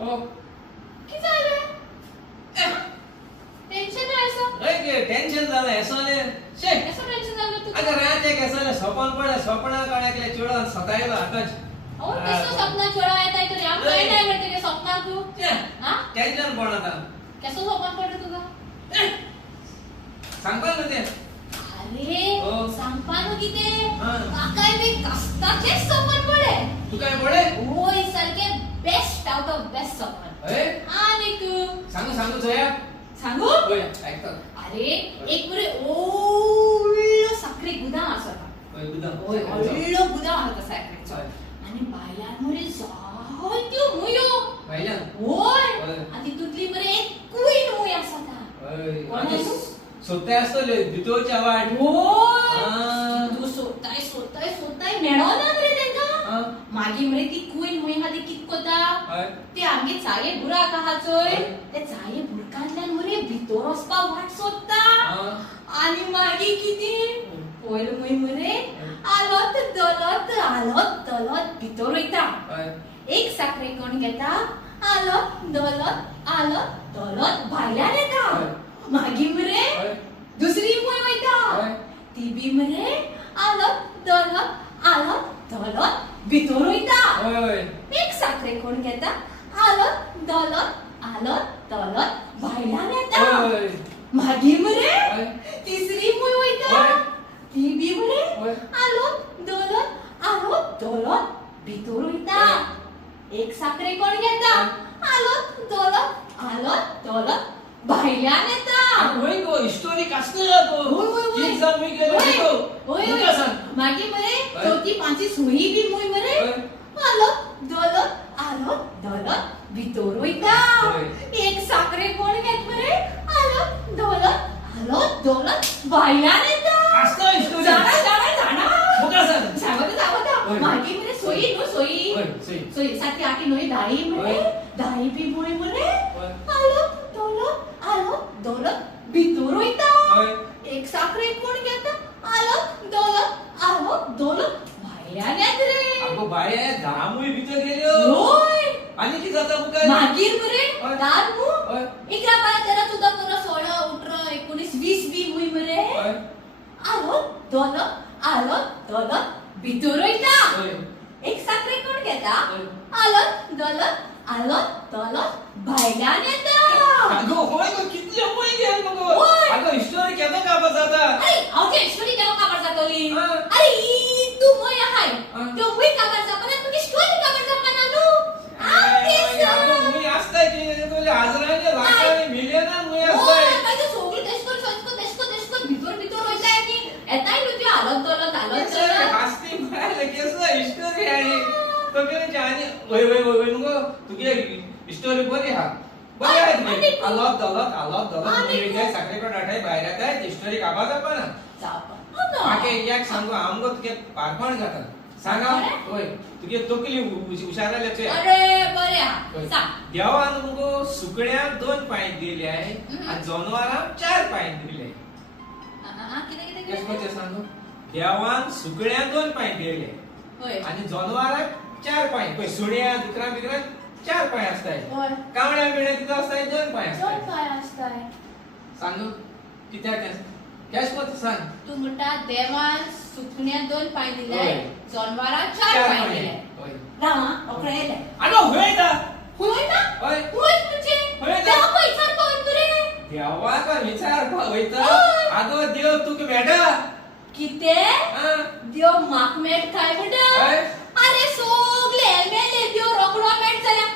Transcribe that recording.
हो किती झालं टेन्शन आहे असं नाही के टेन्शन झालं हेसोने शे कसं टेन्शन झालं तू अगं राहते केसले स्वप्न पडे स्वप्न काढायला चिडून सतायला आताच अहो कसं स्वप्न चोळा येत आहे तरी आम काय नाही म्हणते की स्वप्नात तू हा टेन्शन पण आता कसं स्वप्न पडलं तुझं सांगता ना ते अरे हो. सांगपानो की ते हा. काय ते कष्टाचे स्वप्न पडे तू काय पडे होय सारखे बेस्ट आउट ऑफ बेस्ट स्वप्न अरे आणि तू सांगू सांगू जया सांगू होय ऐकतो अरे एक पुरे ओल्ड साखरे गुदाम असं होय गुदाम होय ओल्ड गुदाम होता साखरेचं होय. आणि बायलांमुळे जायत्यो मुयो पाहिलं होय होय. आणि तिथली बरे एक क्वीन मुय असा होय कोण आणि आहे तू? सोते असतले भितोच्या वाट होय हा. तू सोताय मेळो ना बरे त्यांका हा. मागी म्हणे ती क्वीन मुय मध्ये कित कोता होय. ते आमगे चाये बुरा कहाचोय होय. ते चाये बुरकांतल्यान मुरे भितर वचपा वाट सोदता हा. आणि मागी किती पयलो मुय मरे आलोत दलत भितर वयता होय. एक साखरे कोण घेता आलोत दलत भायल्यान येता होय. मागी मरे होय. दुसरी मुय वयता होय. ती बी मरे आलोत दलत भितर वयता होय. एक साखरे कोण घेता आलोत भायल्यान येता होय. मागी मरे होय. तिसरी मुय वयता होय. ती बी मरे होय. आलोत दलत भितर वयता एक साखरे कोण घेता आलोत दलत भायल्यान येता होय गो स्टोरी कसं तो होय. की जाऊ मी गेलो तो होय तू काय सांग मागे मरे होय. चौथी पाचवी सुई बी मुय मरे होय. आलोत दलत भितर वयता होय. एक साखरे कोण घेत मरे आलोत दलत भायल्यान येता असं स्टोरी जाणा तू काय सांग सांगत होय. मागे मरे सोयी नो सोयी होय सही सोयी साती आठी नोई दाई मरे होय. दाई बी मुय मरे होय. आलोत दलत भितर वयता होय. एक साखरे कोण घेता आलोत दलत भायल्यान येत रे अगो बाय दामुई भीतर गेलो होय आणि की जाता बुका मागीर मरे होय. दार मु होय. 11 12 13 14 15 16 18 19 20 बी मुय मरे होय. आलोत दलत भितर वयता होय. एक साखरे कोण घेता होय. आलोत दलत भायल्यान येता अगो होय गो किती होय गेल मगो होय. अगो स्टोरी केदा का जाता अरे आवते स्टोरी केलो काबर जातोली हा. अरे ई तू मय हाय हा. तो मुय काबर जापना तुकी स्टोरी काबर जापना नु आवते अगो मुई असताय की तुले हाजराने लाखाने मिलियन मुई असताय ओय काय तो सोगली देशकर भितर होयताय की एताय नु ती आलोत दलत हास्ती मारले केस स्टोरी आहे तो के जानी वय मगो तुगे स्टोरी बरी हा बरी आहे तुगे अल्लाह दलत मी काय साखरे को डाठाय बाहेर काय स्टोरी काबा जापना जापना आके एक सांगू आमगो तुगे पारपण जाता सांगा होय तुगे तोकली हुशारा लेचे अरे बरे हा होय. सांग देवान मगो सुकड्याक 2 पॉइंट दिले आहे आणि जनावरांक 4 पॉइंट दिले किती कसं ते सांगू देवान सुकड्याक 2 पॉइंट दिले होय आणि जनावरांक 4 पॉइंट पै सुड्या दुकरा बिकरा 4 पॉइंट असताय होय कावड्या बिड्या तिथं असताय 2 पॉइंट दोन असताय पाय असताय सांगू कित्या कॅश मत सांग तू म्हणता देवान सुकण्या 2 पाय दिले होय. जनावरां 4 4 पाय दिले पॉइंट होय रामा अकळेले अगो होय दा होय ना होय होय म्हणजे होय ना. देवा पैसा कोण तुरे देवा का विचार होईत होय. अगो देव तुक बेटा किते हा देव माक मेट काय बेटा होय. अरे सोगले मेले देव रोकडो मेट झाल्या